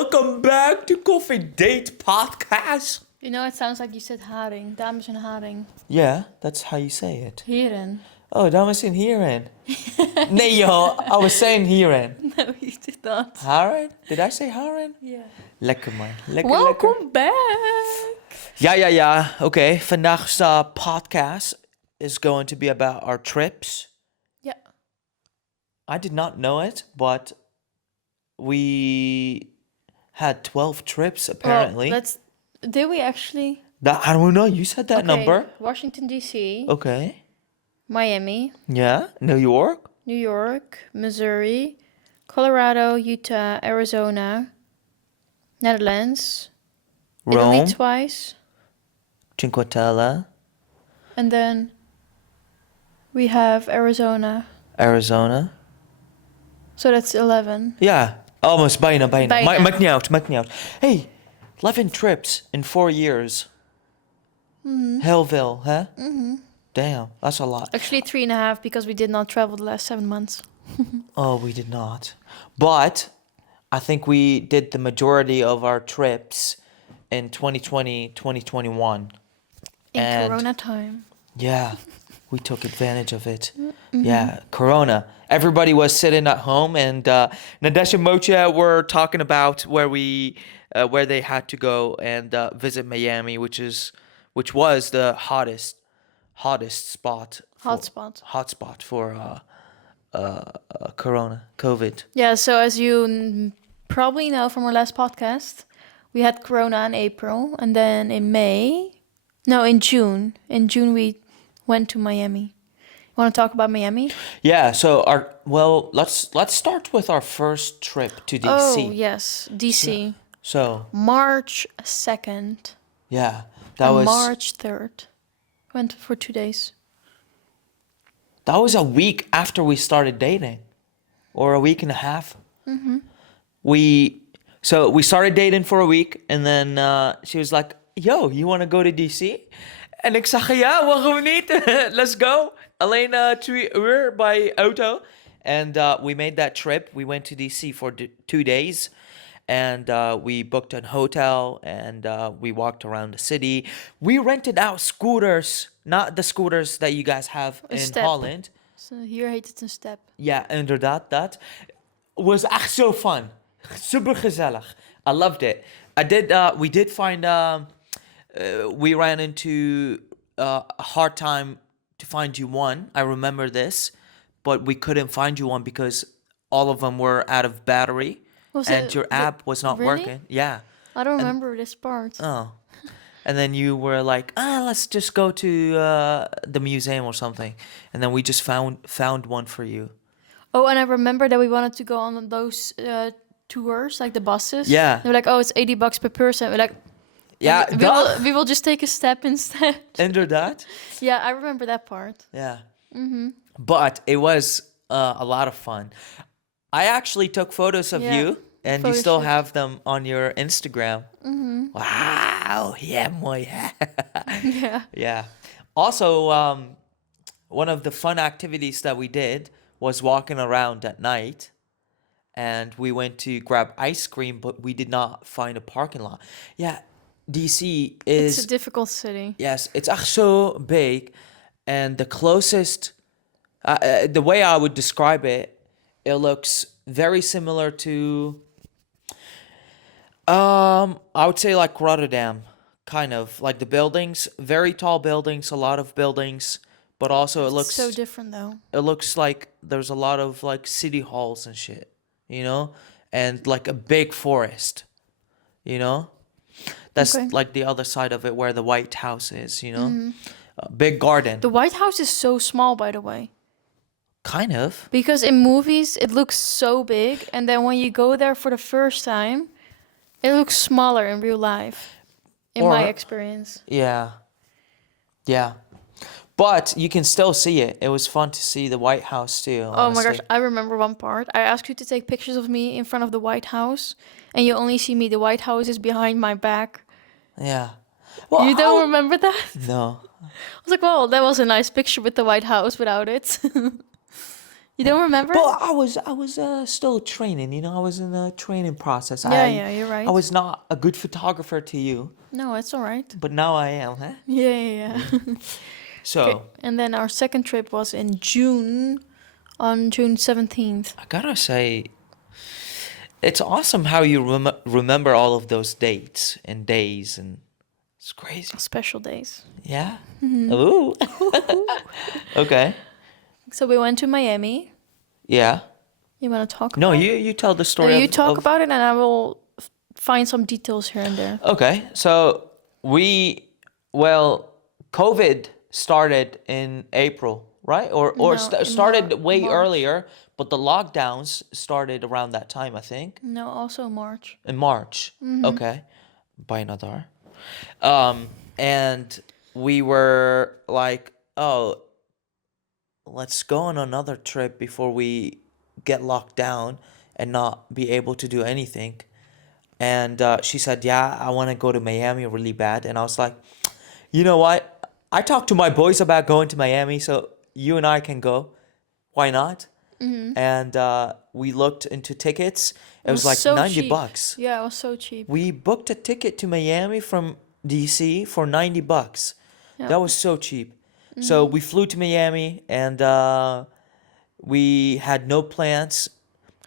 welcome back to Coffee Date Podcast. You know, it sounds like you said haring. Dames en haring. Yeah, that's how you say it. Heren. Oh, dames en heren. Nee joh, I was saying heren. No, you did not. Haren? Did I say haren? Yeah. Lekker man, lekker. Welcome back. Ja. Oké, vandaag's podcast is going to be about our trips. Yeah. I did not know it, but we had 12 trips apparently. Well, did we actually? I don't know, you said that number. Washington, D.C. Okay. Miami. Yeah, New York. New York. Missouri. Colorado. Utah. Arizona. Netherlands. Rome. Italy twice. Cinque Terre. And then we have Arizona. So that's 11. Ja, almost bijna. Bijna. Maakt niet uit. Hey, 11 trips in 4 years. Heel veel, hè? Damn, that's a lot. Actually 3.5 because we did not travel the last 7 months. Oh, we did not. But I think we did the majority of our trips in 2020, 2021. In Corona time. Yeah, we took advantage of it. Yeah, Corona. Everybody was sitting at home, and Nadesh and Mocha were talking about where they had to go and visit Miami, which was the hottest spot. Hotspot for Corona, COVID. Yeah, so as you probably know from our last podcast, we had Corona in April, and then in June we went to Miami. You want to talk about Miami? Yeah, so let's start with our first trip to DC. Oh, yes, DC. So March 2nd. Yeah, that was March 3rd. Went for 2 days. That was a week after we started dating, or a week and a half. We started dating for a week, and then she was like, "Yo, you want to go to DC?" En ik zeg, ja, waarom niet? Let's go. Alleen 2 uur by auto. And we made that trip. We went to DC for 2 days. And we booked a hotel. And we walked around the city. We rented out scooters. Not the scooters that you guys have in Holland. So hier heet het een step. Ja, inderdaad, dat. Was echt so fun. Super gezellig. I loved it. We did find... we ran into a hard time to find you one. I remember this, but we couldn't find you one because all of them were out of battery, and your app was not working. Yeah. I don't remember this part. Oh. And then you were like, let's just go to the museum or something. And then we just found one for you. Oh, and I remember that we wanted to go on those tours, like the buses. Yeah. They were like, oh, it's $80 per person. We're like, yeah, we will just take a step instead. Inderdaad. Yeah, I remember that part. Yeah. But it was a lot of fun. I actually took photos of you, and you still have them on your Instagram. Wow. Yeah, mooi. Yeah. Also, one of the fun activities that we did was walking around at night. And we went to grab ice cream, but we did not find a parking lot. Yeah. DC is... It's a difficult city. Yes, it's echt so big. And the closest... the way I would describe it, it looks very similar to... I would say like Rotterdam, kind of. Like the buildings, very tall buildings, a lot of buildings. But also it looks... so different though. It looks like there's a lot of like city halls and shit, you know? And like a big forest, you know? That's like the other side of it where the White House is, you know? A big garden. The White House is so small, by the way. Kind of. Because in movies, it looks so big. And then when you go there for the first time, it looks smaller in real life. In my experience. Yeah. Yeah. But you can still see it. It was fun to see the White House too, honestly. Oh my gosh, I remember one part. I asked you to take pictures of me in front of the White House. And you only see me. The White House is behind my back. Yeah. Well, you don't remember that? No. I was like, well, that was a nice picture with the White House without it. You don't remember? But I was still training. You know, I was in a training process. Yeah, you're right. I was not a good photographer to you, No, it's all right. but now I am, huh? Yeah. So Okay. And then our second trip was in June, on June 17th. I gotta say, it's awesome how you remember all of those dates and days, and it's crazy. Special days. Yeah. Ooh. Okay. So we went to Miami. Yeah. You want to talk No, about you tell the it? story. You talk about it and I will find some details here and there. Okay, so COVID started in April, right? Or No, in started way March. earlier, but the lockdowns started around that time, I think, No, also March. in March. Mm-hmm. Okay, by Nadar. And we were like, oh, let's go on another trip before we get locked down and not be able to do anything. And she said, yeah, I want to go to Miami really bad. And I was like, you know what? I talked to my boys about going to Miami, so you and I can go. Why not? And we looked into tickets. It was like so 90 cheap. bucks. Yeah, it was so cheap. We booked a ticket to Miami from DC for 90 bucks. Yeah. That was so cheap. So we flew to Miami and we had no plans,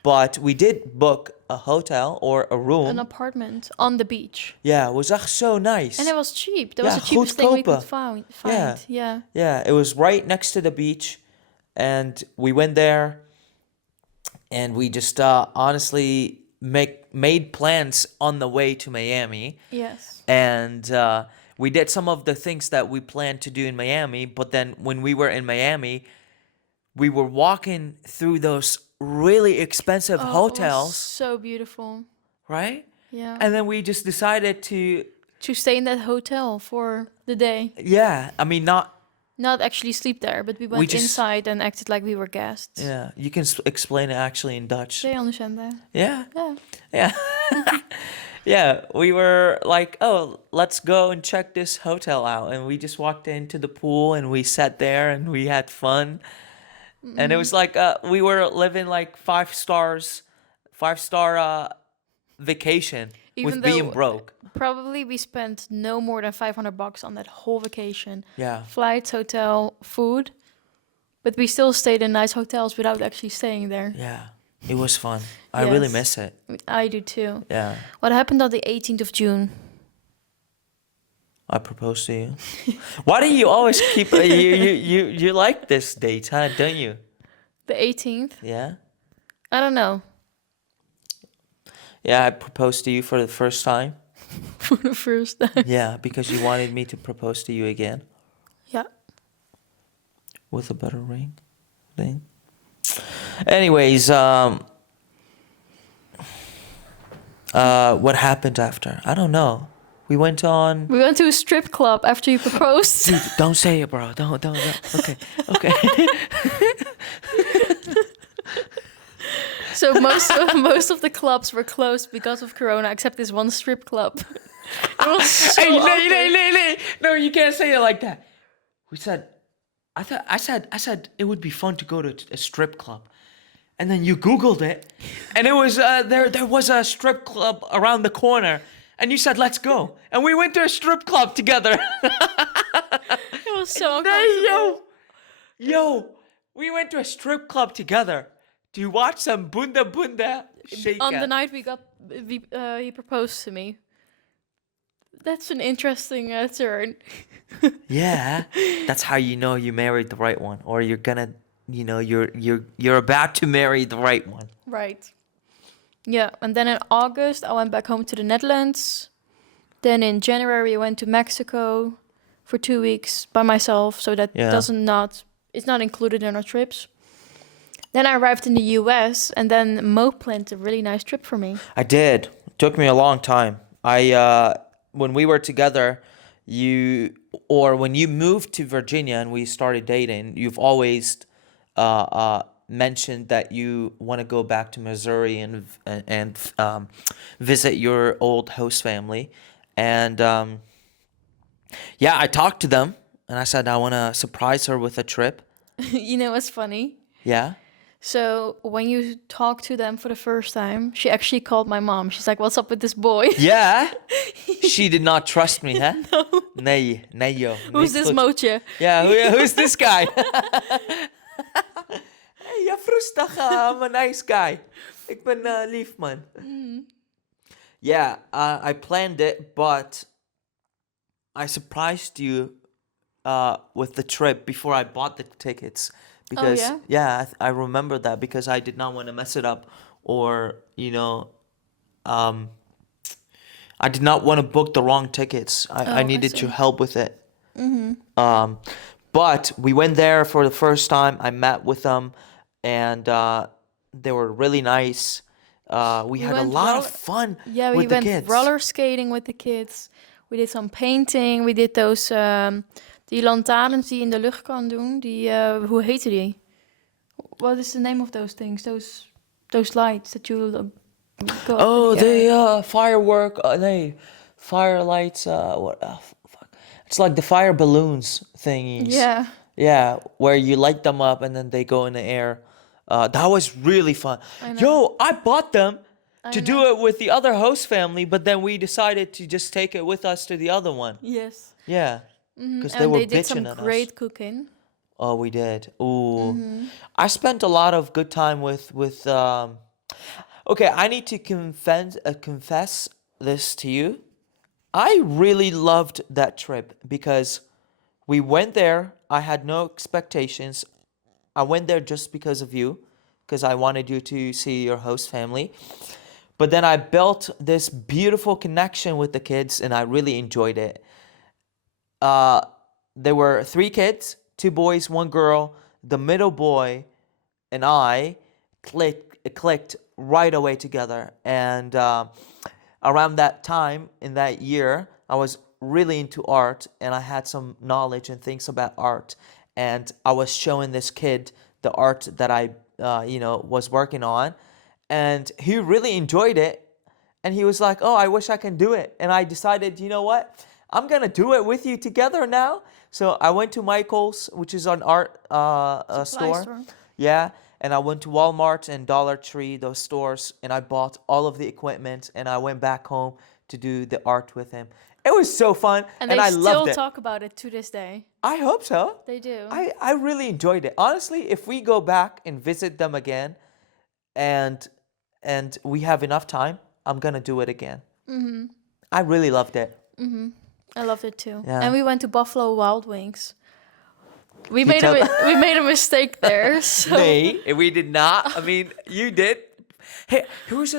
but we did book a hotel or a room. An apartment on the beach. Yeah, it was echt so nice. And it was cheap. That was Yeah, the cheapest thing we could goedkope. find. Yeah. Yeah, it was right next to the beach, and we went there, and we just honestly made plans on the way to Miami, Yes. and we did some of the things that we planned to do in Miami. But then when we were in Miami, we were walking through those really expensive Oh, it was hotels, so beautiful. right? Yeah. And then we just decided to, to stay in that hotel for the day. yeah, I mean, Not actually sleep there, but we went just- inside and acted like we were guests. yeah, you can explain it actually in Dutch. They understand that. Yeah, Yeah. yeah. Yeah, we were like, oh, let's go and check this hotel out. And we just walked into the pool and we sat there and we had fun. And it was like we were living like 5 star vacation Even with being though- broke. Probably we spent no more than 500 bucks on that whole vacation. Yeah. Flights, hotel, food. But we still stayed in nice hotels without actually staying there. Yeah. It was fun. I really Yes. miss it. I do too. Yeah. What happened on the 18th of June? I proposed to you. Why do you always keep you like this date, huh? Don't you? The 18th? Yeah. I don't know. Yeah, I proposed to you for the first time. For the first time. Yeah, because you wanted me to propose to you again Yeah. with a better ring thing. Anyways, what happened after? I don't know. We went on. We went to a strip club after you proposed. Dude, don't say it, bro. Don't. Okay, okay. So most of the clubs were closed because of Corona, except this one strip club. It was so Hey, awkward. no, you can't say it like that. We said, I said it would be fun to go to a strip club, and then you Googled it, and it was there was a strip club around the corner, and you said let's go, and we went to a strip club together. It was so Hey, uncomfortable. yo, we went to a strip club together to watch some bunda shake. On the night he proposed to me. That's an interesting turn. Yeah, that's how you know you married the right one, or you're gonna, you're about to marry the right one. Right. Yeah, and then in August I went back home to the Netherlands. Then in January I went to Mexico for 2 weeks by myself, so that Yeah. it's not included in our trips. Then I arrived in the US, and then Mo planned a really nice trip for me. I did. It took me a long time. When we were together, when you moved to Virginia and we started dating, you've always mentioned that you want to go back to Missouri and visit your old host family. And yeah, I talked to them and I said I want to surprise her with a trip. You know what's funny? Yeah. So when you talk to them for the first time, she actually called my mom. She's like, "What's up with this boy? Yeah. She did not trust me, huh? No. Nee, nee joh. Who's Niet this goed. Mootje?" Yeah, who's this guy? Hey, ja, rustig, I'm a nice guy. Ik ben lief, man. Yeah, I planned it, but I surprised you with the trip before I bought the tickets. Because, yeah? I remember that because I did not want to mess it up or, um, I did not want to book the wrong tickets. I I needed your see. help with it. But we went there for the first time. I met with them, and they were really nice. We had a went lot of fun Yeah, we with the went kids. roller skating with the kids. We did some painting. We did those die lantaarns die je in de lucht kan doen. Die hoe heette die? What is the name of those things? Those lights that you go up Oh, in the air. the firework. Nee, fire lights. What? Fuck. It's like the fire balloons thingies. Yeah. Yeah, where you light them up and then they go in the air. That was really fun. I know. Yo, I bought them I to do know. it with the other host family, but then we decided to just take it with us to the other one. Yes. Yeah, Mhm. because they And were they did some bitching at us. great cooking. Oh, we did. Ooh, I spent a lot of good time with. Okay, I need to confess this to you. I really loved that trip because we went there. I had no expectations. I went there just because of you, because I wanted you to see your host family. But then I built this beautiful connection with the kids, and I really enjoyed it. There were three kids, two boys, one girl. The middle boy and I clicked right away together. And around that time in that year, I was really into art, and I had some knowledge and things about art. And I was showing this kid the art that I, was working on, and he really enjoyed it. And he was like, "Oh, I wish I can do it." And I decided, you know what? I'm gonna do it with you together now. So I went to Michael's, which is an art Supply store. Yeah, and I went to Walmart and Dollar Tree, those stores, and I bought all of the equipment, and I went back home to do the art with him. It was so fun, And and they I loved still it. talk about it to this day. I hope so. They do. I really enjoyed it. Honestly, if we go back and visit them again, and we have enough time, I'm gonna do it again. I really loved it. I loved it too. Yeah. And we went to Buffalo Wild Wings. We You made tell- we made a mistake there. So Nee, we did not. I mean, you did. Hey, here's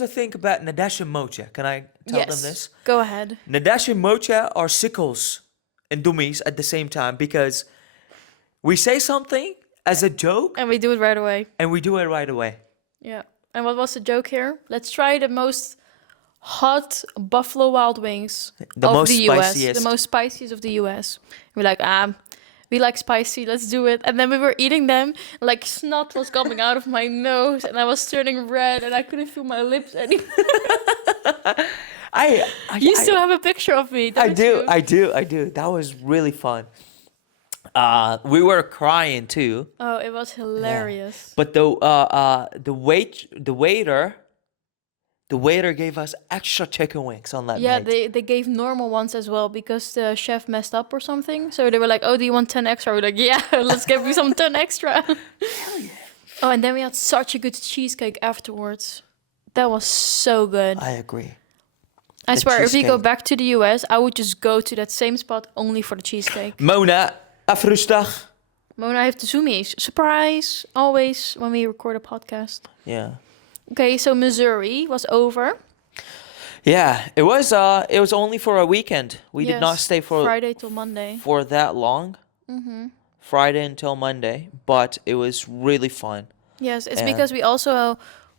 a thing about Nadesh and Mocha. Can I tell them this? Go ahead. Nadesh and Mocha are sickles and dummies at the same time because we say something as a joke And we do it right away. and we do it right away. Yeah. And what was the joke here? Let's try the most hot Buffalo Wild Wings The of most the US. spiciest. The most spiciest of the US. We're like, we like spicy, let's do it. And then we were eating them, like snot was coming out of my nose, and I was turning red, and I couldn't feel my lips anymore. You still have a picture of me, don't you? I do. That was really fun. We were crying too. Oh, it was hilarious. But the waiter gave us extra chicken wings on that Yeah, night. they gave normal ones as well because the chef messed up or something. So they were like, "Oh, do you want 10 extra?" We're like, "Yeah, let's give you some 10 extra." Hell yeah. Oh, and then we had such a good cheesecake afterwards. That was so good. I agree. I The swear, if we go cheesecake. back to the US, I would just go to that same spot only for the cheesecake. Mona, even rustig. Mona heeft de zoomies. Surprise! Always when we record a podcast. Yeah. Okay, so Missouri was over. Yeah, it was only for a weekend. We did not Yes, stay for Friday till Monday. for that long. Friday until Monday, but it was really fun. Yes, it's And- because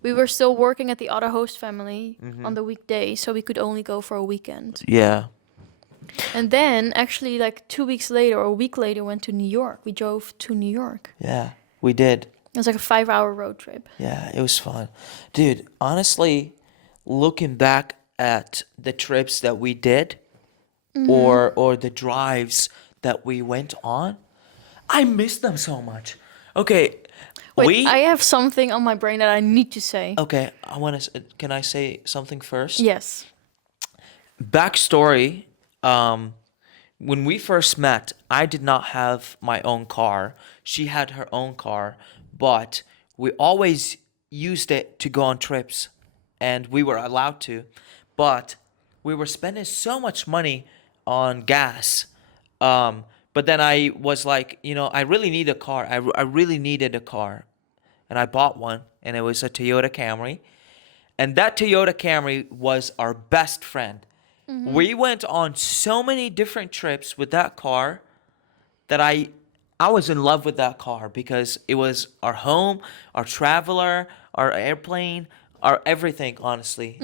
we were still working at the other host family on the weekdays, so we could only go for a weekend. Yeah. And then, actually, like 2 weeks later or a week later, went to New York. We drove to New York. Yeah, we did. It was like a 5-hour road trip. Yeah, it was fun. Dude, honestly, looking back at the trips that we did or the drives that we went on, I miss them so much. Okay, Wait, I have something on my brain that I need to say. Okay, I want to. Can I say something first? Yes. Backstory. When we first met, I did not have my own car. She had her own car, but we always used it to go on trips, and we were allowed to. But we were spending so much money on gas. But then I was like, I really need a car. I really needed a car, and I bought one, and it was a Toyota Camry. And that Toyota Camry was our best friend. We went on so many different trips with that car that I was in love with that car because it was our home, our traveler, our airplane, our everything, honestly.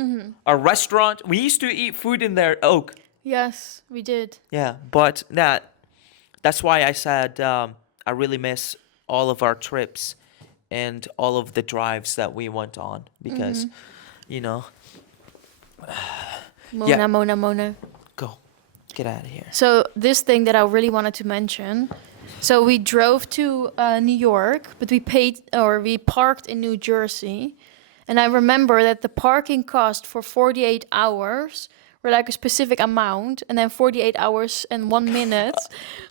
Our restaurant. We used to eat food in there, Oak. Yes, we did. Yeah, but that's why I said I really miss all of our trips and all of the drives that we went on because, you know, Mona, Yeah. Mona. go, get out of here. So this thing that I really wanted to mention. So we drove to New York, but we parked in New Jersey. And I remember that the parking cost for 48 hours were like a specific amount, and then 48 hours and 1 minute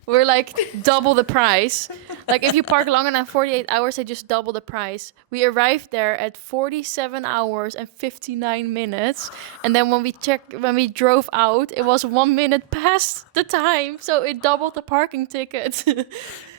were like double the price. Like if you park longer than 48 hours, they just double the price. We arrived there at 47 hours and 59 minutes, and then when we drove out, it was 1 minute past the time, so it doubled the parking ticket.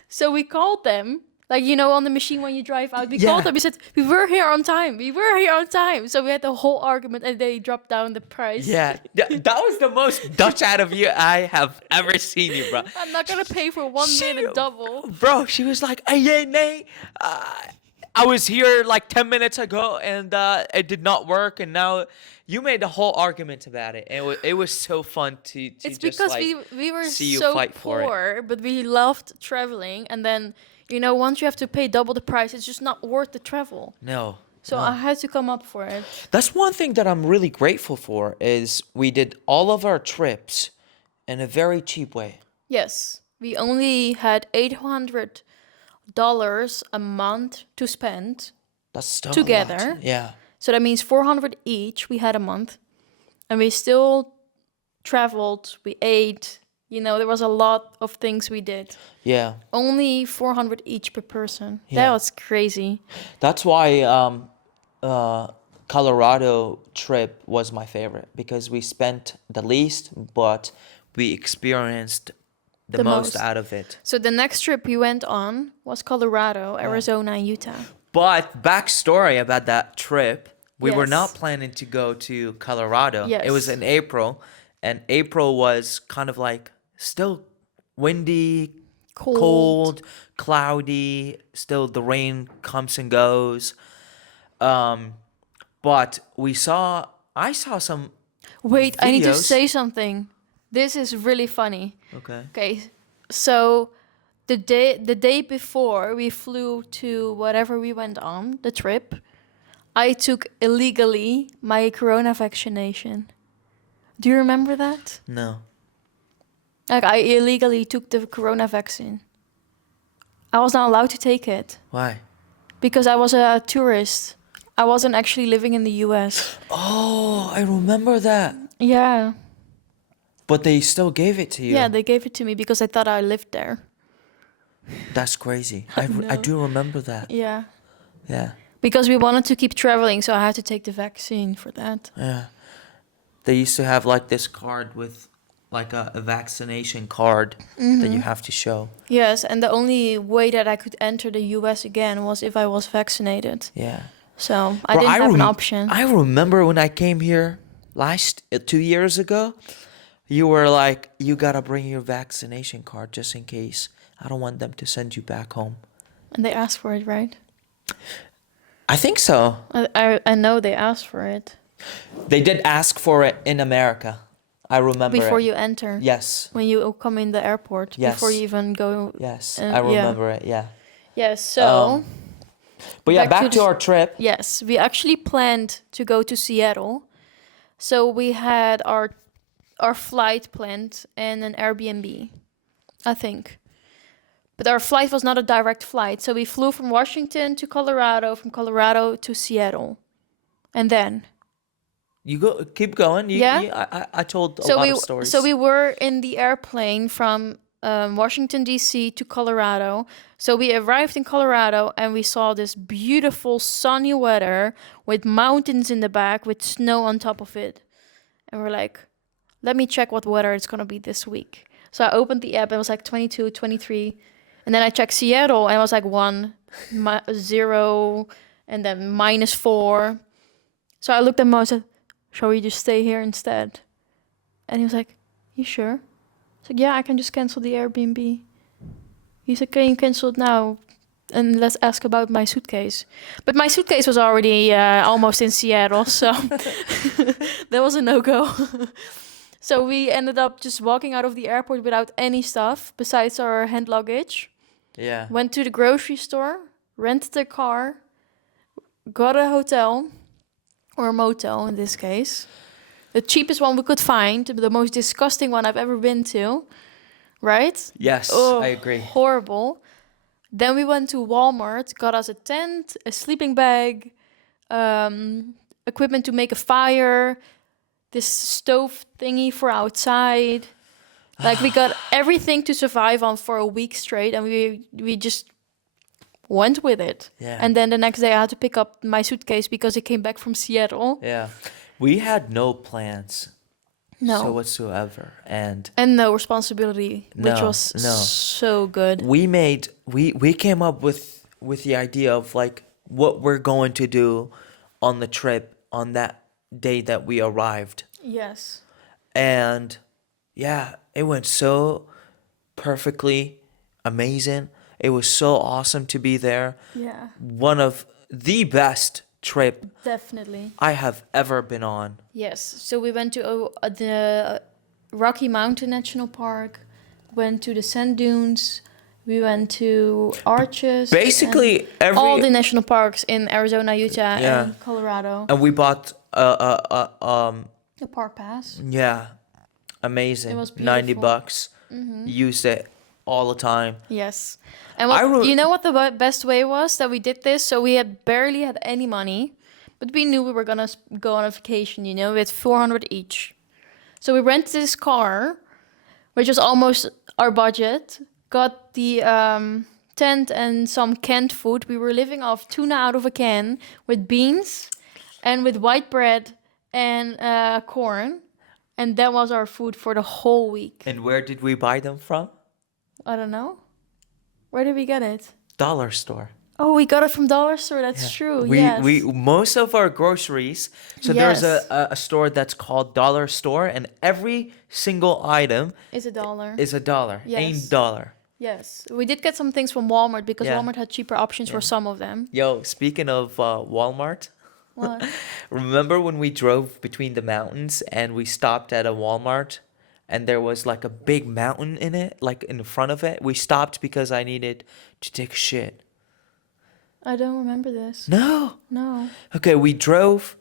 So we called them. Like, on the machine when you drive out, we called them. We said, we were here on time. We were here on time. So we had the whole argument and they dropped down the price. Yeah, that was the most Dutch out of you I have ever seen you, bro. I'm not going to pay for 1 minute double. Bro, she was like, yeah, nay. I was here like 10 minutes ago and it did not work. And now you made a whole argument about it. And it was so fun to It's just because like, we were see you so fight for it. poor, but we loved traveling. And then, once you have to pay double the price, it's just not worth the travel. No. So no. I had to come up for it. That's one thing that I'm really grateful for is we did all of our trips in a very cheap way. Yes. We only had $800 a month to spend. That's still Together. a lot. Yeah. So that means 400 each we had a month. And we still traveled, we ate. There was a lot of things we did. Yeah. Only 400 each per person. Yeah. That was crazy. That's why Colorado trip was my favorite because we spent the least, but we experienced the most out of it. So the next trip we went on was Colorado, Arizona, and Utah. But backstory about that trip, we were Yes. not planning to go to Colorado. Yes. It was in April, and April was kind of like still windy, cold, cloudy, still the rain comes and goes. But I saw some Wait, I need to videos. say something. This is really funny. Okay. Okay, so the day before we flew to whatever we went on, the trip, I took illegally my corona vaccination. Do you remember that? No. Like, I illegally took the corona vaccine. I was not allowed to take it Why? because I was a tourist. I wasn't actually living in the US. Oh, I remember that. Yeah. But they still gave it to you. Yeah, they gave it to me because I thought I lived there. That's crazy. I do remember that. Yeah. Yeah. Because we wanted to keep traveling, so I had to take the vaccine for that. Yeah. They used to have like this card with like a vaccination card that you have to show. Yes, and the only way that I could enter the US again was if I was vaccinated. Yeah. So I Bro, didn't have an option. I remember when I came here 2 years ago, you were like, you gotta bring your vaccination card just in case. I don't want them to send you back home. And they asked for it, right? I think so. I know they asked for it. They did ask for it in America. I remember Before it. you enter. Yes. When you come in the airport. Yes. Before you even go. Yes. Yeah. I remember it. Yeah. Yes, so. But yeah, back to the- our trip. Yes, we actually planned to go to Seattle. So we had our flight planned and an Airbnb, I think. But our flight was not a direct flight. So we flew from Washington to Colorado, from Colorado to Seattle. And then, You go, keep going. Yeah? I told a lot of stories. So we were in the airplane from Washington, D.C. to Colorado. So we arrived in Colorado and we saw this beautiful sunny weather with mountains in the back with snow on top of it. And we're like, let me check what weather it's going to be this week. So I opened the app and it was like 22, 23. And then I checked Seattle and it was like 1, 0, and then -4. So I looked at him and I said, shall we just stay here instead? And he was like, you sure? I was like, yeah, I can just cancel the Airbnb. He said, can you cancel it now? And let's ask about my suitcase. But my suitcase was already almost in Seattle, so that was a no-go. So we ended up just walking out of the airport without any stuff besides our hand luggage. Yeah. Went to the grocery store, rented a car, got a hotel, or a motel in this case. The cheapest one we could find, the most disgusting one I've ever been to. Right? Yes, I agree. Horrible. Then we went to Walmart, got us a tent, a sleeping bag, equipment to make a fire, this stove thingy for outside. Like we got everything to survive on for a week straight, and we just went with it. Yeah. And then the next day I had to pick up my suitcase because it came back from Seattle. Yeah. We had no plans. No. So whatsoever. And no responsibility, which was so good. We came up with the idea of like what we're going to do on the trip on that day that we arrived. Yes. And yeah, it went so perfectly amazing. It was so awesome to be there. Yeah. One of the best trip Definitely. I have ever been on. Yes. So we went to the Rocky Mountain National Park, went to the sand dunes, we went to Arches. Basically every all the national parks in Arizona, Utah, and Colorado. And we bought The park pass. yeah, amazing. It was beautiful. $90. Used it all the time. Yes. And you know what the best way was that we did this? So we had barely had any money, but we knew we were going to go on a vacation, you know, with $400 each. So we rented this car, which was almost our budget, got the tent and some canned food. We were living off tuna out of a can with beans and with white bread and corn. And that was our food for the whole week. And where did we buy them from? I don't know. Where did we get it? Dollar store. Oh, we got it from Dollar Store. That's true. We most of our groceries. So there's a store that's called Dollar Store, and every single item is $1. Is $1. Yes. Ain't dollar. Yes, we did get some things from Walmart because Walmart had cheaper options for some of them. Yo, speaking of Walmart, What? remember when we drove between the mountains and we stopped at a Walmart? And there was like a big mountain in it, like in front of it. We stopped because I needed to take a shit. I don't remember this. No. No. Okay, we drove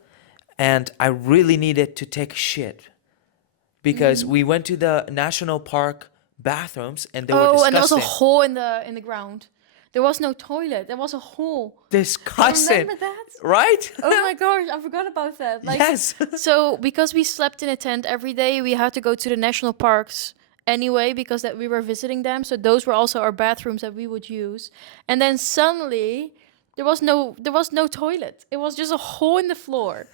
and I really needed to take a shit. Because we went to the national park bathrooms and they were disgusting. And there was a hole in the ground. There was no toilet. There was a hole. Disgusting. Remember that? Right? Oh my gosh, I forgot about that. Like, yes. So because we slept in a tent every day, we had to go to the national parks anyway because that we were visiting them. So those were also our bathrooms that we would use. And then suddenly there was no toilet. It was just a hole in the floor.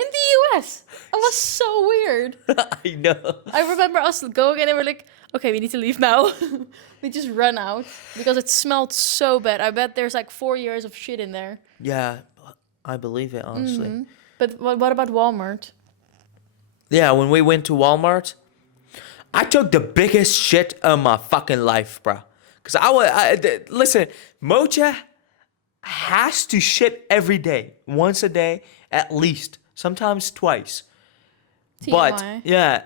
In the US. It was so weird. I know. I remember us going and they were like, okay, we need to leave now. We just ran out because it smelled so bad. I bet there's like 4 years of shit in there. Yeah, I believe it, honestly. But what about Walmart? Yeah, when we went to Walmart, I took the biggest shit of my fucking life, bro. Because listen, Mocha has to shit every day. Once a day, at least. Sometimes twice. TMI.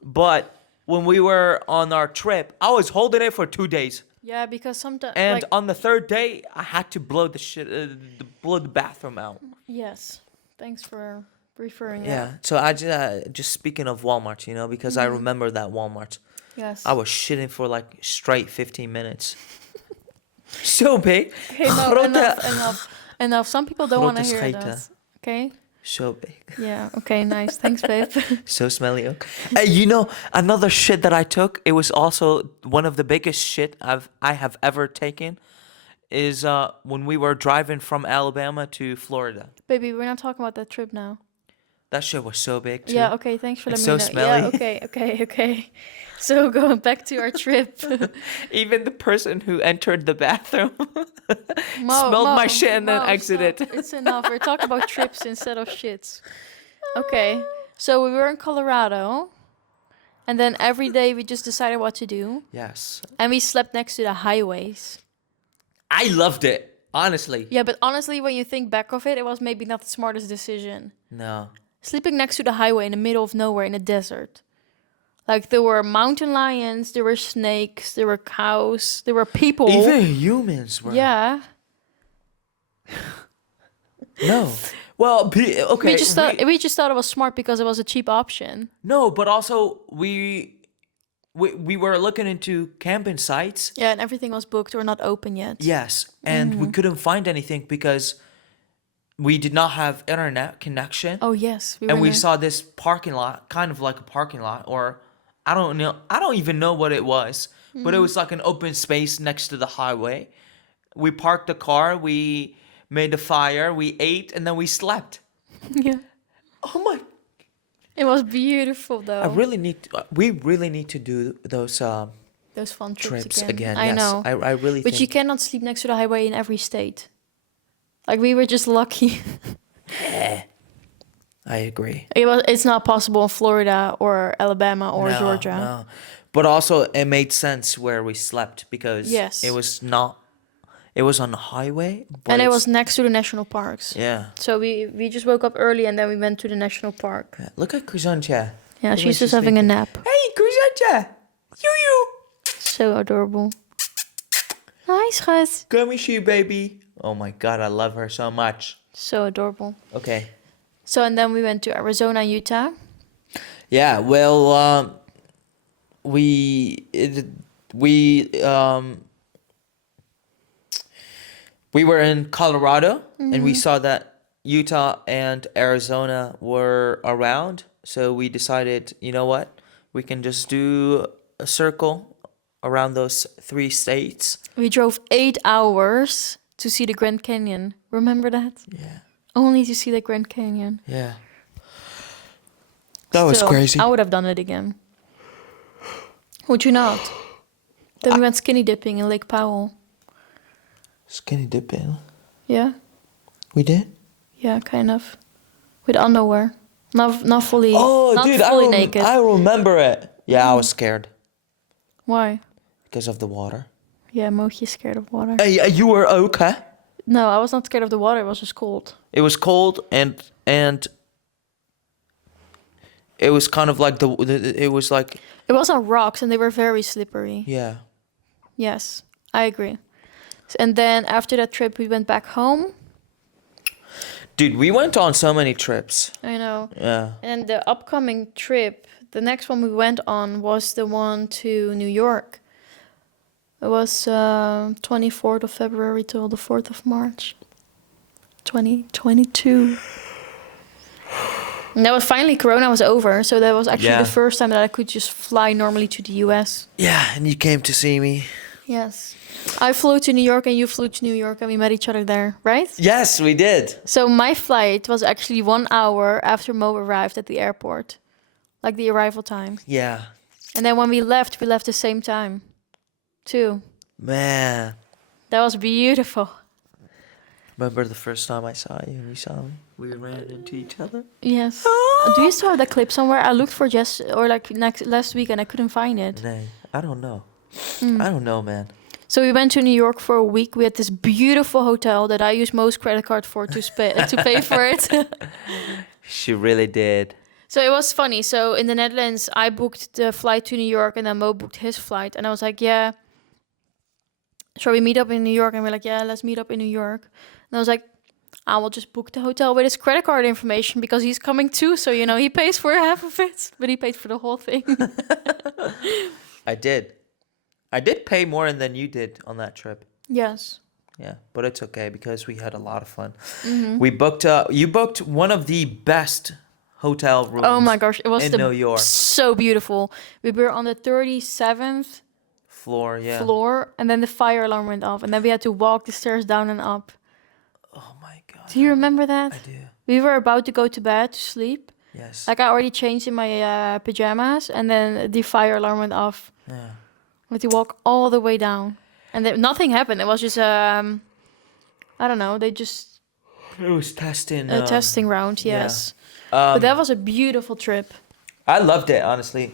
But when we were on our trip, I was holding it for 2 days. Yeah, because sometimes... And on the third day, I had to blow the bathroom out. Yes. Thanks for referring. Yeah. So I just speaking of Walmart, you know, because I remember that Walmart. Yes. I was shitting for like straight 15 minutes. So big. Okay, no, enough. Some people don't want to Grote hear scheten. that. Okay. So big. Yeah. Okay. Nice. Thanks, babe. So smelly. Okay. You know, another shit that I took, it was also one of the biggest shit I have ever taken, is when we were driving from Alabama to Florida. Baby, we're not talking about that trip now. That shit was so big too. Yeah. Okay. Thanks for It's letting me so know. smelly. Yeah. Okay. So going back to our trip. Even the person who entered the bathroom smelled my shit and then exited. Stop. It's enough. We're talking about trips instead of shits. Okay. So we were in Colorado, and then every day we just decided what to do, Yes. and we slept next to the highways. I loved it, honestly. Yeah, but honestly, when you think back of it, it was maybe not the smartest decision. No. Sleeping next to the highway in the middle of nowhere in a desert. Like, there were mountain lions, there were snakes, there were cows, there were people. Even humans were. Yeah. No. Well, okay. We just thought it was smart because it was a cheap option. No, but also we were looking into camping sites. Yeah, and everything was booked or not open yet. Yes, and we couldn't find anything because we did not have internet connection. Oh yes, And we saw this parking lot, kind of like a parking lot, or I don't know. I don't even know what it was, but it was like an open space next to the highway. We parked the car, we made the fire, we ate, and then we slept. Yeah. Oh my! It was beautiful though. We really need to do those fun trips trips again. again. I Yes, know. I really But think. you cannot sleep next to the highway in every state. Like, we were just lucky. I agree. It's not possible in Florida or Alabama or Georgia. No. But also, it made sense where we slept because Yes. it was not. It was on the highway, but And it was next to the national parks. Yeah. So we just woke up early and then we went to the national park. Yeah. Look at Kuzancha. Yeah, Look she's like just having a sleeping. nap. Hey, Kuzancha. You. So adorable. Hi, schat. Come here, baby. Oh my God, I love her so much. So adorable. Okay. So, and then we went to Arizona, Utah. Yeah. Well, we were in Colorado and we saw that Utah and Arizona were around. So we decided, you know what? We can just do a circle around those 3 states. We drove 8 hours to see the Grand Canyon. Remember that? Yeah. Only to see the Grand Canyon. Yeah. That was Still, crazy. I would have done it again. Would you not? Then we went skinny dipping in Lake Powell. Skinny dipping. Yeah? We did? Yeah, kind of. With underwear. Not fully, Oh, not dude, fully naked. I remember it. Yeah, I was scared Why? because of the water. Yeah, Mootje's scared of water. Hey, you were okay? No, I was not scared of the water. It was just cold. It was cold and it was kind of like it was like, It was on rocks and they were very slippery. yeah. Yes, I agree. And then after that trip, we went back home. Dude, we went on so many trips. I know. Yeah. And the upcoming trip, the next one we went on was the one to New York. It was 24th of February till the 4th of March. 2022. And that was finally, Corona was over. So that was actually Yeah. the first time that I could just fly normally to the US. Yeah, and you came to see me. Yes. I flew to New York and you flew to New York and we met each other there, right? Yes, we did. So my flight was actually 1 hour after Mo arrived at the airport. Like the arrival time. Yeah. And then when we left the same time. Too. Man. That was beautiful. Remember the first time I saw you and you saw me? We ran into each other. Yes. Do you still have that clip somewhere? I looked for last week and I couldn't find it. No, I don't know. I don't know, man. So we went to New York for a week. We had this beautiful hotel that I used most credit card for to pay for it. She really did. So it was funny. So in the Netherlands, I booked the flight to New York and then Mo booked his flight. And I was like, yeah, shall we meet up in New York? And we're like, yeah, let's meet up in New York. And I was like, I will just book the hotel with his credit card information because he's coming too. So, you know, he pays for half of it, but he paid for the whole thing. I did pay more than you did on that trip. Yes. Yeah, but it's okay because we had a lot of fun. Mm-hmm. We booked. You booked one of the best hotel rooms. Oh my gosh, it was in New York. So beautiful. We were on the 37th Floor, yeah. floor, and then the fire alarm went off, and then we had to walk the stairs down and up. Oh my god. Do you remember that? I do. We were about to go to bed to sleep. Yes. Like I already changed in my pajamas, and then the fire alarm went off. Yeah. We had to walk all the way down, and then nothing happened. It was just I don't know. They just It was testing. a testing round. Yes. Yeah. But that was a beautiful trip. I loved it, honestly.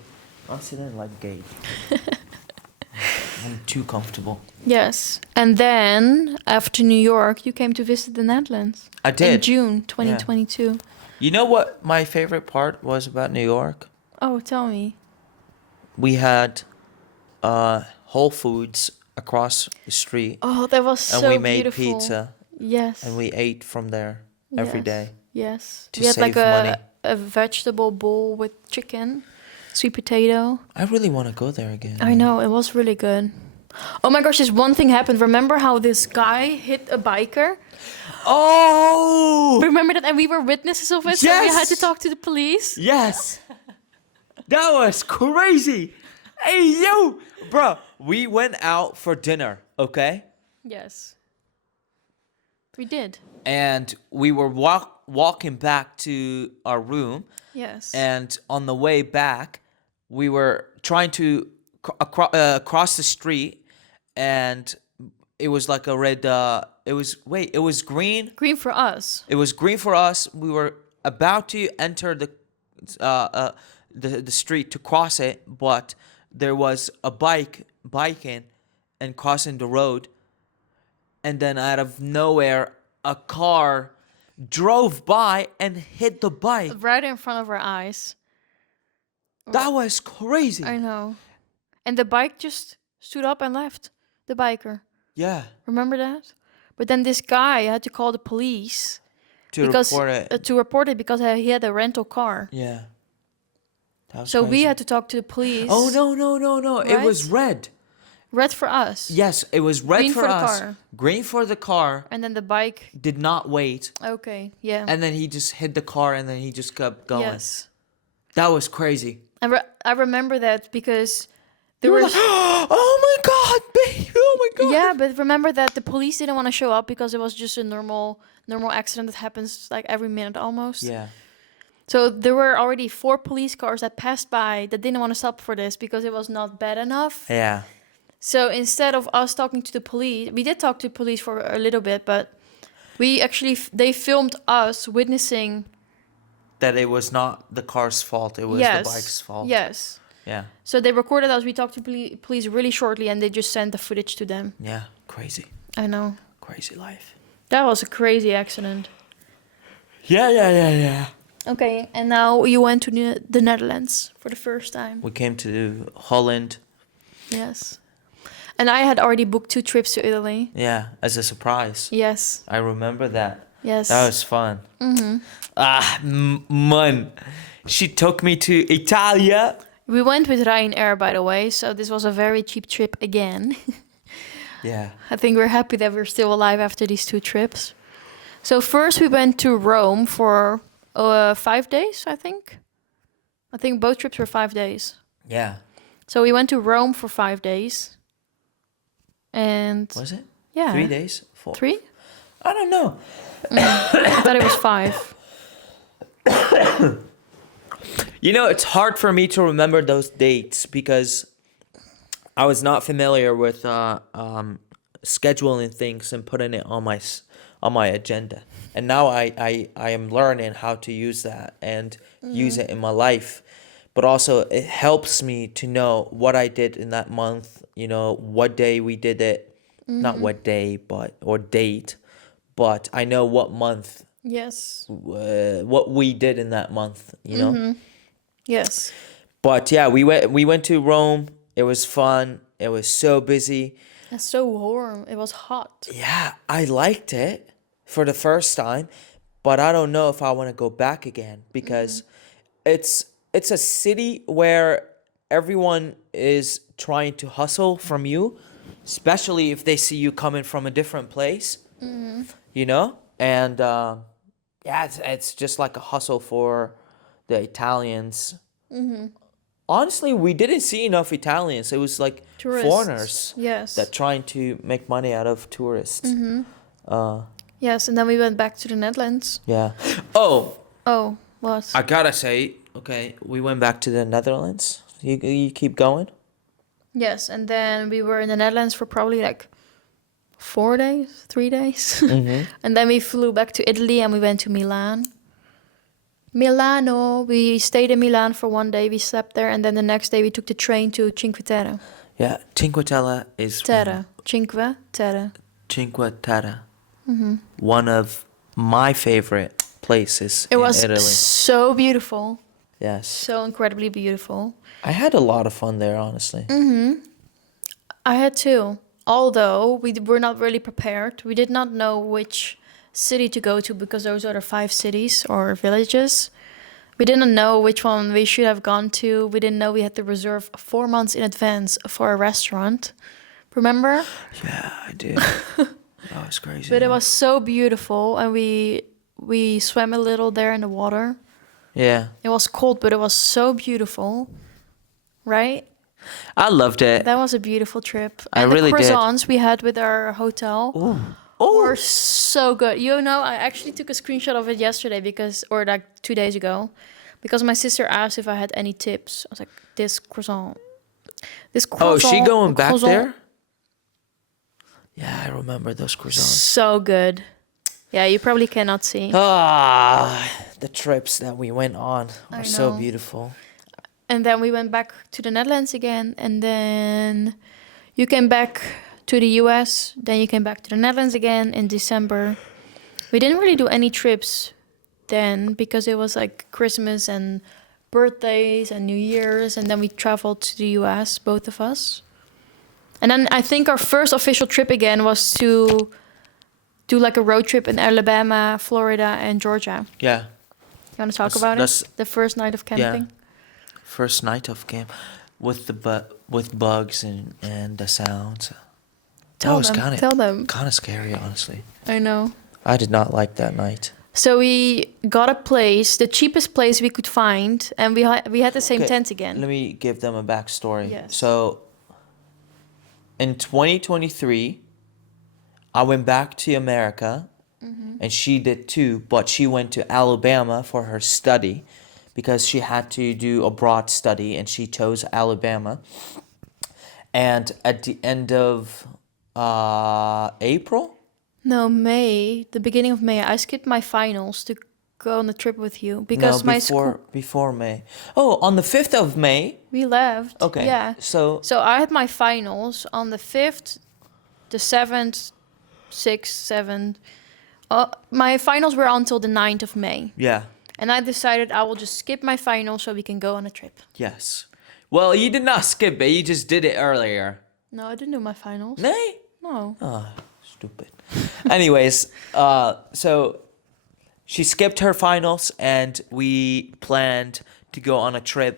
I'm sitting like gay. I'm too comfortable. Yes. And then after New York, you came to visit the Netherlands. I did. In June 2022. You know what my favorite part was about New York? Oh, tell me. We had Whole Foods across the street. Oh, that was so beautiful. And we made beautiful. pizza. Yes. And we ate from there every day. Yes. To We had save like money. a vegetable bowl with chicken, sweet potato. I really want to go there again. I know, it was really good. Oh my gosh, this one thing happened. Remember how this guy hit a biker? Oh! Remember that? And we were witnesses of it, so we had to Yes! talk to the police. Yes! That was crazy! Hey, yo! Bro, we went out for dinner, okay? Yes. We did. And we were walking back to our room. Yes. And on the way back, we were trying to cross the street, and it was like a red. It was green. Green for us. It was green for us. We were about to enter the street to cross it, but there was a biking and crossing the road, and then out of nowhere, a car drove by and hit the bike. Right in front of our eyes. That was crazy. I know. And the bike just stood up and left. The biker. Yeah. Remember that? But then this guy had to call the police To report it. to report it because he had a rental car. Yeah. That was So we crazy. had to talk to the police. Oh no! It was red. Red for us. Yes, it was red Green for for the us. car. Green for the car. And then the bike. Did not wait, Okay, yeah. and then he just hit the car, and then he just kept going. Yes. That was crazy. I remember that because there You were was... like, oh my god, babe! Oh my god! Yeah, but remember that the police didn't want to show up because it was just a normal accident that happens like every minute almost. Yeah. So there were already 4 police cars that passed by that didn't want to stop for this because it was not bad enough. Yeah. So instead of us talking to the police, we did talk to the police for a little bit, but we actually they filmed us witnessing. That it was not the car's fault. It was the bike's fault. Yes. Yeah. So they recorded us. We talked to police really shortly, and they just sent the footage to them. Yeah. Crazy. I know. Crazy life. That was a crazy accident. Yeah. Okay, and now you went to the Netherlands for the first time. We came to Holland. Yes. And I had already booked 2 trips to Italy. Yeah, as a surprise. Yes. I remember that. Yes. That was fun. Mm-hmm. Man. She took me to Italia. We went with Ryanair, by the way, so this was a very cheap trip again. Yeah. I think we're happy that we're still alive after these 2 trips. So first we went to Rome for 5 days, I think. I think both trips were 5 days. Yeah. So we went to Rome for 5 days. And... Was it? Yeah. 3 days? 4? 3? I don't know. I thought it was 5. You know, it's hard for me to remember those dates because I was not familiar with scheduling things and putting it on my agenda. And now I am learning how to use that and use it in my life. But also it helps me to know what I did in that month, you know, what day we did it. Not what day, or date, but I know what month. Yes. What we did in that month, you know. Yes. But yeah, we went to Rome. It was fun. It was so busy. It's so warm. It was hot. Yeah, I liked it. for the first time, but I don't know if I want to go back again because it's a city where everyone is trying to hustle from you, especially if they see you coming from a different place, you know? And yeah, it's just like a hustle for the Italians. Honestly, we didn't see enough Italians. It was like Tourists. foreigners Yes. that trying to make money out of tourists. Yes, and then we went back to the Netherlands. Yeah. Oh, Oh, what? I gotta say, okay, we went back to the Netherlands. You keep going? Yes, and then we were in the Netherlands for probably like 4 days, 3 days. And then we flew back to Italy and we went to Milan. Milano. We stayed in Milan for 1 day. We slept there, and then the next day we took the train to Cinque Terre. Yeah, Cinque Terre is Terre. Cinque Terre. Cinque Terre. One of my favorite places It in was Italy. so beautiful. Yes. So incredibly beautiful. I had a lot of fun there, honestly. I had too. Although we were not really prepared. We did not know which city to go to because those are the 5 cities or villages. We didn't know which one we should have gone to. We didn't know we had to reserve 4 months in advance for a restaurant. Remember? Yeah, I did. That was crazy. But it was so beautiful, and we swam a little there in the water. Yeah. It was cold, but it was so beautiful. Right? I loved it. That was a beautiful trip. I And really the did. croissants we had with our hotel were so good. You know, I actually took a screenshot of it yesterday or like 2 days ago, because my sister asked if I had any tips. I was like, this croissant. Oh, is she going back croissant, there? Yeah, I remember those croissants. So good. Yeah, you probably cannot see. The trips that we went on I are so know. beautiful. And then we went back to the Netherlands again. And then you came back to the US. Then you came back to the Netherlands again in December. We didn't really do any trips then because it was like Christmas and birthdays and New Year's. And then we traveled to the US, both of us. And then I think our first official trip again was to do like a road trip in Alabama, Florida, and Georgia. Yeah. You want to talk That's- about that's- it? The first night of camping? First night of camp with with bugs and the sounds. Tell that was them. kind of scary, honestly. I know. I did not like that night. So we got a place, the cheapest place we could find, and we had the same Okay, tent again. Let me give them a backstory. Yes. So, in 2023, I went back to America, and she did too, but she went to Alabama for her study because she had to do abroad study, and she chose Alabama. And at the end of April, No, May, the beginning of May, I skipped my finals to go on the trip with you because no, my school, before May. Oh, on the 5th of May. we left. Okay. Yeah. So So I had my finals on the 5th, the 7th, 6th, 7th. My finals were until the 9th of May. yeah. And I decided I will just skip my finals so we can go on a trip. Yes. Well, you did not skip it. You just did it earlier. No, I didn't do my finals. Nay? No. Oh, stupid. Anyways, so she skipped her finals, and we planned to go on a trip,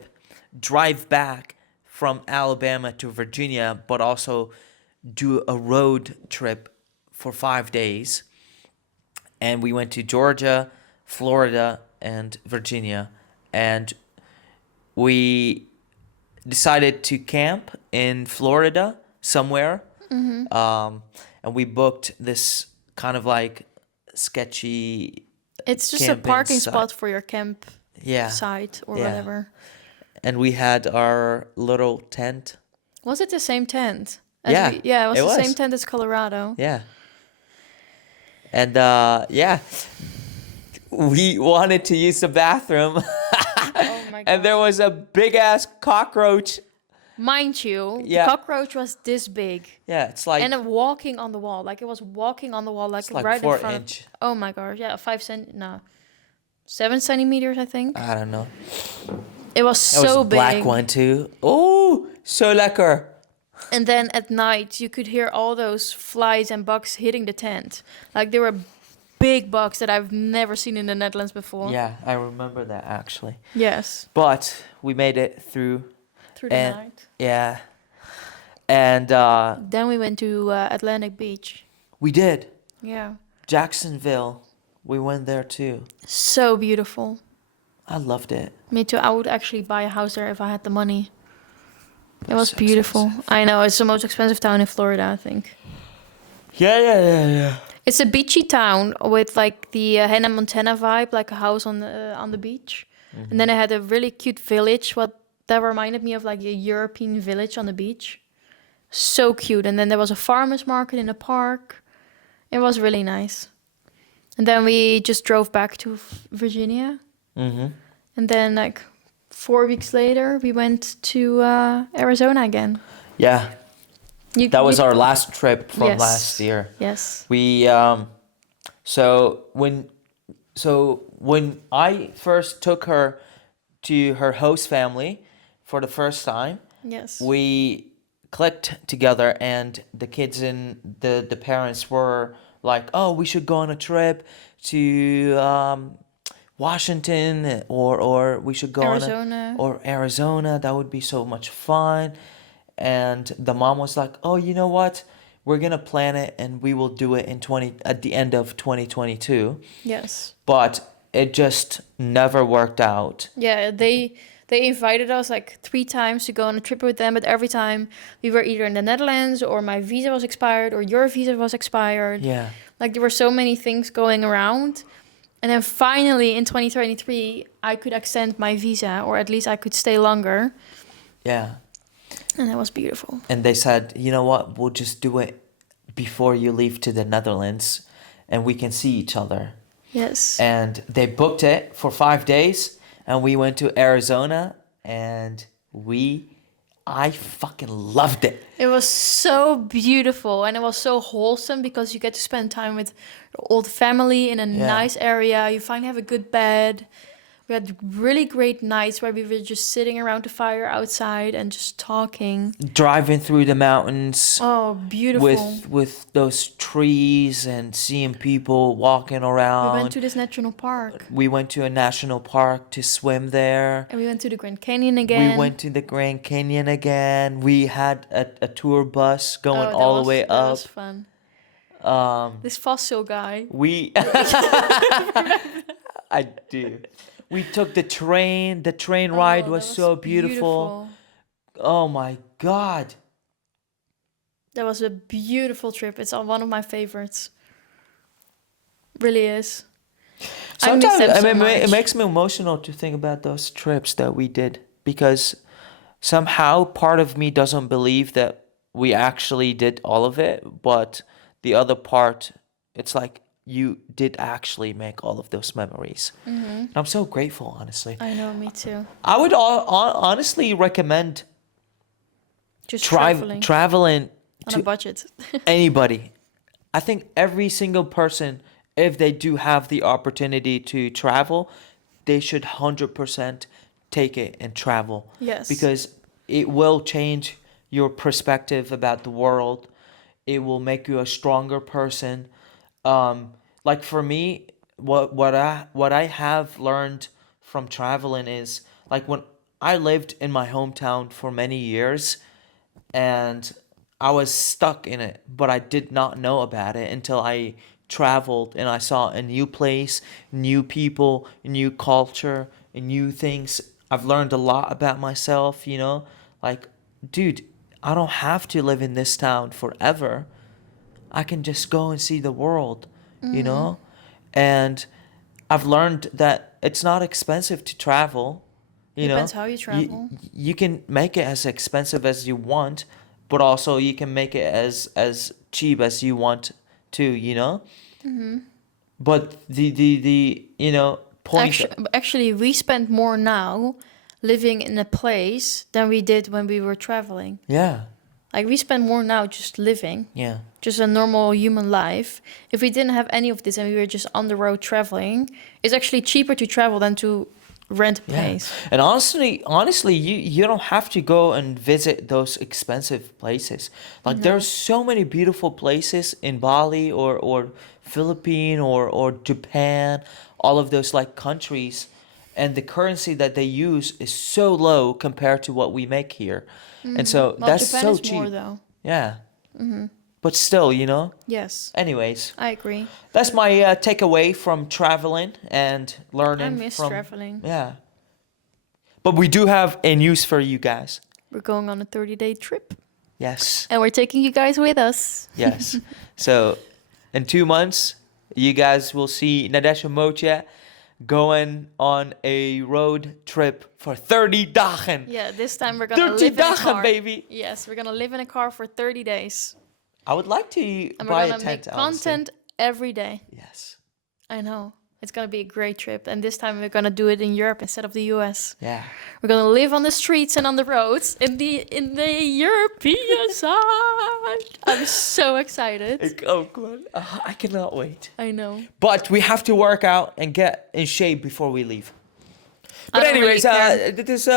drive back from Alabama to Virginia, but also do a road trip for 5 days. And we went to Georgia, Florida, and Virginia, and we decided to camp in Florida somewhere. And we booked this kind of like sketchy, It's just a camping parking site. spot for your camp yeah. site or Yeah. whatever. And we had our little tent. Was it the same tent? Yeah, Yeah, it was it the was. same tent as Colorado. Yeah. And yeah, we wanted to use the bathroom, Oh my god. and there was a big ass cockroach. Mind you, Yeah. the cockroach was this big. Yeah, it's like And it walking on the wall. Like it was walking on the wall like, it's like right 4 in front inch. of, oh my gosh, yeah, 7 centimeters, I think. I don't know. It was That was so a big. black one too. Oh, so lekker. And then at night you could hear all those flies and bugs hitting the tent. Like they were big box that I've never seen in the Netherlands before. Yeah, I remember that actually. Yes, But we made it through. through the And night. yeah, and Then we went to Atlantic Beach. we did Yeah, Jacksonville. We went there too. so beautiful. I loved it. Me too. I would actually buy a house there if I had the money. It But was so beautiful. expensive. I know, it's the most expensive town in Florida, I think. Yeah. It's a beachy town with like the Hannah Montana vibe, like a house on the beach. And then I had a really cute village, what that reminded me of like a European village on the beach. So cute. And then there was a farmer's market in the park. It was really nice. And then we just drove back to Virginia. Mm-hmm. And then like 4 weeks later, we went to Arizona again. Yeah, You, that was you- our last trip from Yes. last year. Yes. We so when I first took her to her host family for the first time, Yes. we clicked together, and the kids and the parents were like, "Oh, we should go on a trip to Washington, or we should go Arizona. or Arizona. That would be so much fun." And the mom was like, "Oh, you know what? We're gonna plan it, and we will do it at the end of 2022." Yes. But it just never worked out. Yeah, they invited us like 3 times to go on a trip with them, but every time we were either in the Netherlands or my visa was expired or your visa was expired. Yeah. Like there were so many things going around. And then finally in 2023, I could extend my visa, or at least I could stay longer. Yeah. And that was beautiful. And they said, "You know what? We'll just do it before you leave to the Netherlands, and we can see each other." Yes. And they booked it for 5 days, and we went to Arizona, and I fucking loved it. It was so beautiful, and it was so wholesome because you get to spend time with your old family in a Yeah. nice area. You finally have a good bed. We had really great nights where we were just sitting around the fire outside and just talking. Driving through the mountains Oh, beautiful. with those trees and seeing people walking We around. went to this national park, We went to a national park to swim there. and we went to the Grand Canyon again. We went to the Grand Canyon again. We had a tour bus going that all the was- way that up. was fun. Um, This fossil guy. we I do. We took the train. The train ride Oh, was that so beautiful. Oh my God. That was a beautiful trip. It's one of my favorites. Really is. I miss Sometimes them so it much. makes me emotional to think about those trips that we did, because somehow part of me doesn't believe that we actually did all of it, but the other part, it's like you did actually make all of those memories. And I'm so grateful, honestly. I know, me too. I would honestly recommend Just traveling traveling on to a budget. anybody. I think every single person, if they do have the opportunity to travel, they should 100% take it and travel. Yes. Because it will change your perspective about the world. It will make you a stronger person. Like for me, what I have learned from traveling is, like, when I lived in my hometown for many years, and I was stuck in it, but I did not know about it until I traveled and I saw a new place, new people, new culture, and new things. I've learned a lot about myself, you know? Like, dude, I don't have to live in this town forever. I can just go and see the world, you know? And I've learned that it's not expensive to travel. You Depends know, how you travel. You can make it as expensive as you want, but also you can make it as cheap as you want to. You know. But the you know point. Actually, we spend more now living in a place than we did when we were traveling. Yeah. Like we spend more now just living, Yeah. just a normal human life. If we didn't have any of this and we were just on the road traveling, it's actually cheaper to travel than to rent a Yeah. place. And honestly, you don't have to go and visit those expensive places. Like No. there's so many beautiful places in Bali or Philippines or Japan, all of those like countries, and the currency that they use is so low compared to what we make here. And so Well, that's Japan so is cheap. more though. Yeah. But still, you know. Yes, Anyways, I agree. that's my takeaway from traveling and learning I miss from traveling. Yeah. But we do have a news for you guys. We're going on a 30-day trip, Yes. and we're taking you guys with us. Yes. So in 2 months, you guys will see Nadesh and Mocha going on a road trip for 30 dagen. Yeah, this time we're gonna 30 live in a dagen, car. baby. Yes, we're gonna live in a car for 30 days, I would like to and buy we're a gonna make tent, honestly. content every day. Yes. I know. It's gonna be a great trip, and this time we're gonna do it in Europe instead of the US. Yeah. We're gonna live on the streets and on the roads in the European side. I'm so excited. Oh, God. I cannot wait. I know. But we have to work out and get in shape before we leave. I But don't really anyways, care. this is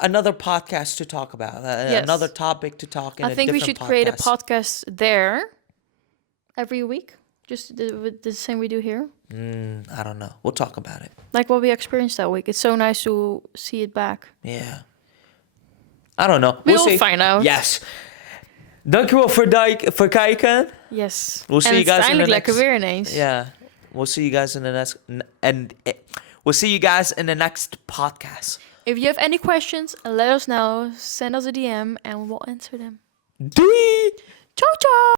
another podcast to talk about. Yes. Another topic to talk in I a think we different should create a podcast. podcast there every week, just with the same we do here, I don't know. We'll talk about it. like what we experienced that week. It's so nice to see it back. Yeah. I don't know. We'll see. find out. Yes. Dankjewel voor kijken. Yes. We'll see and you it's guys in the eindelijk lekker next- weer ineens. Yeah. We'll see you guys in the next we'll see you guys in the next podcast. If you have any questions, let us know. Send us a DM and we'll answer them. Doei! Ciao, ciao!